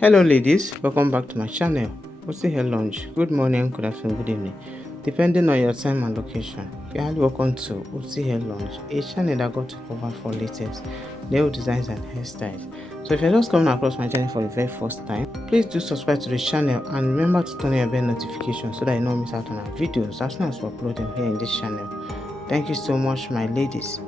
Hello ladies, welcome back to my channel. Osi Hair Lounge. Good morning, good afternoon, good evening, depending on your time and location. You're highly welcome to Osi Hair Lounge, a channel that got to cover for latest nail designs and hairstyles. So if you're just coming across my channel for the very first time, please do subscribe to the channel and remember to turn on your bell notification so that you don't miss out on our videos as soon as we upload them here in this channel. Thank you so much, my ladies.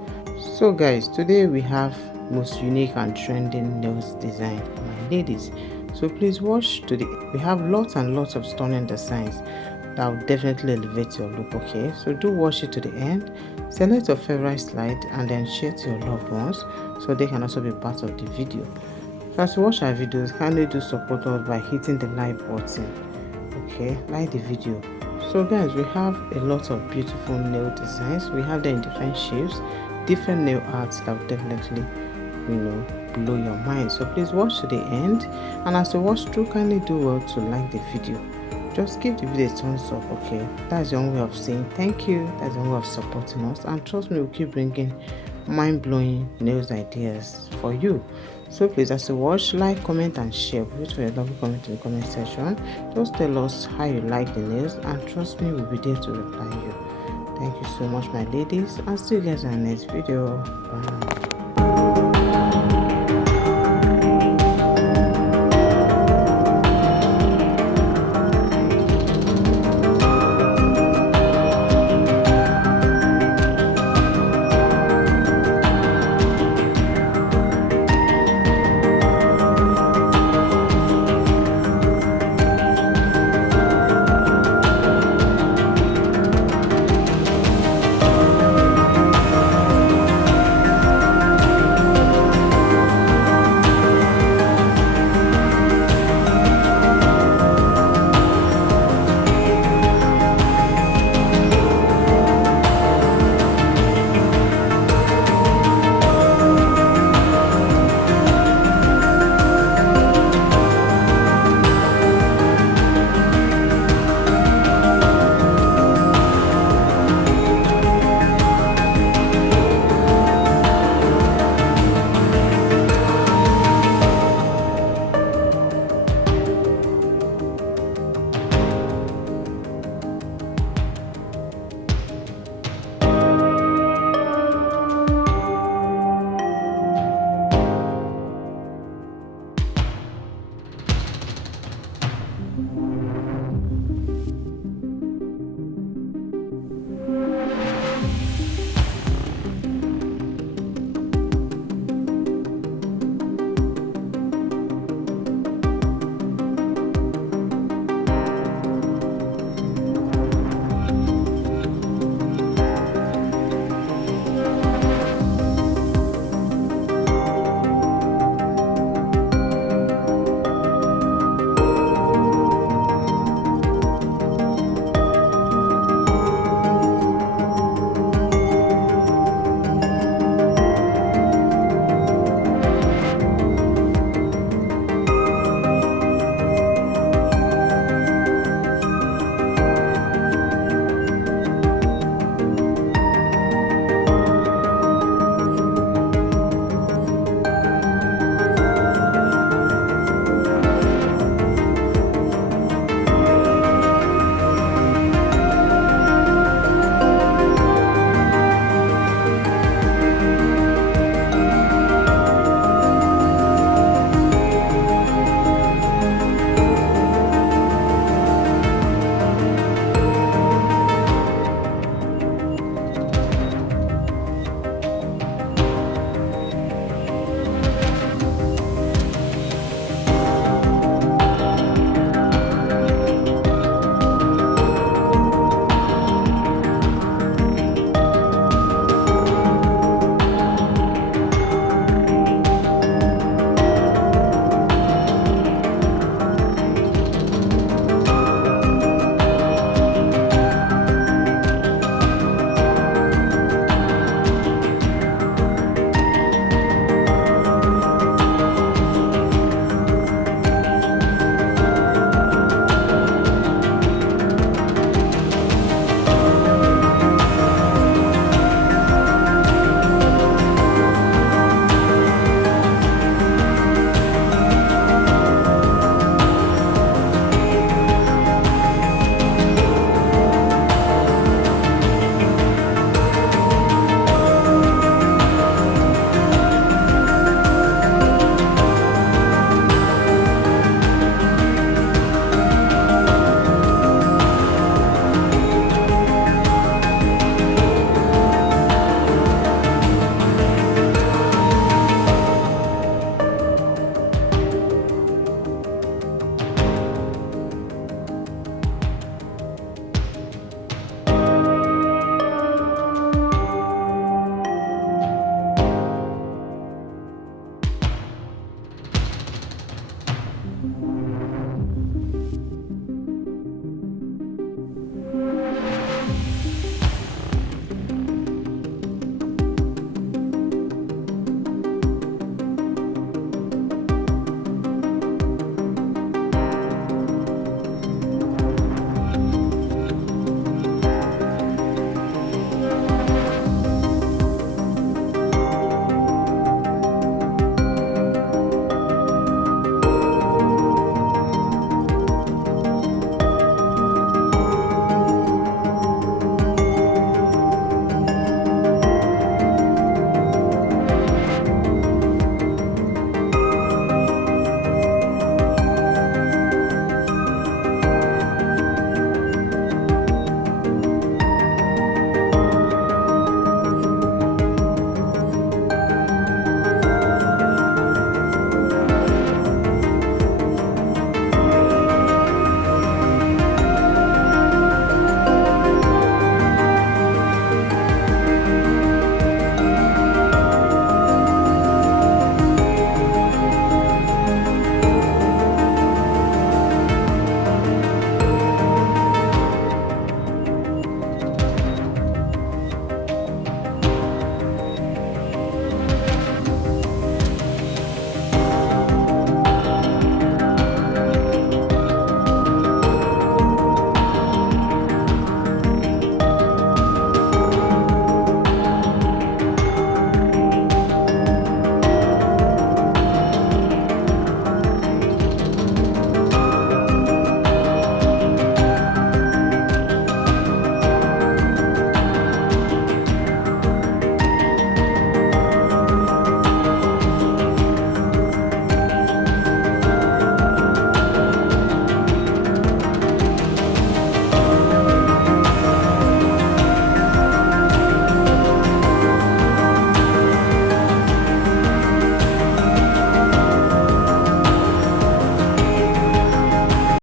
So guys, today we have most unique and trending nails design for my ladies. So please watch to the we have lots and lots of stunning designs that will definitely elevate your look. Okay, so do watch it to the end, select your favorite slide and then share to your loved ones so they can also be part of the video. So as you watch our videos, kindly do support us by hitting the like button. Okay, like the video. So guys, we have a lot of beautiful nail designs. We have them in different shapes, different nail arts that will definitely blow your mind. So please watch to the end, and as you watch through, kindly do well to like the video. Just give the video a thumbs up. Okay, that's your own way of saying thank you. That's your own way of supporting us, and trust me, we'll keep bringing mind-blowing nails ideas for you. So please, as you watch, like, comment and share. Wait for your lovely comment in the comment section. Just tell us how you like the nails, and trust me, we'll be there to reply you. Thank you so much, my ladies, and see you guys in the next video. Bye.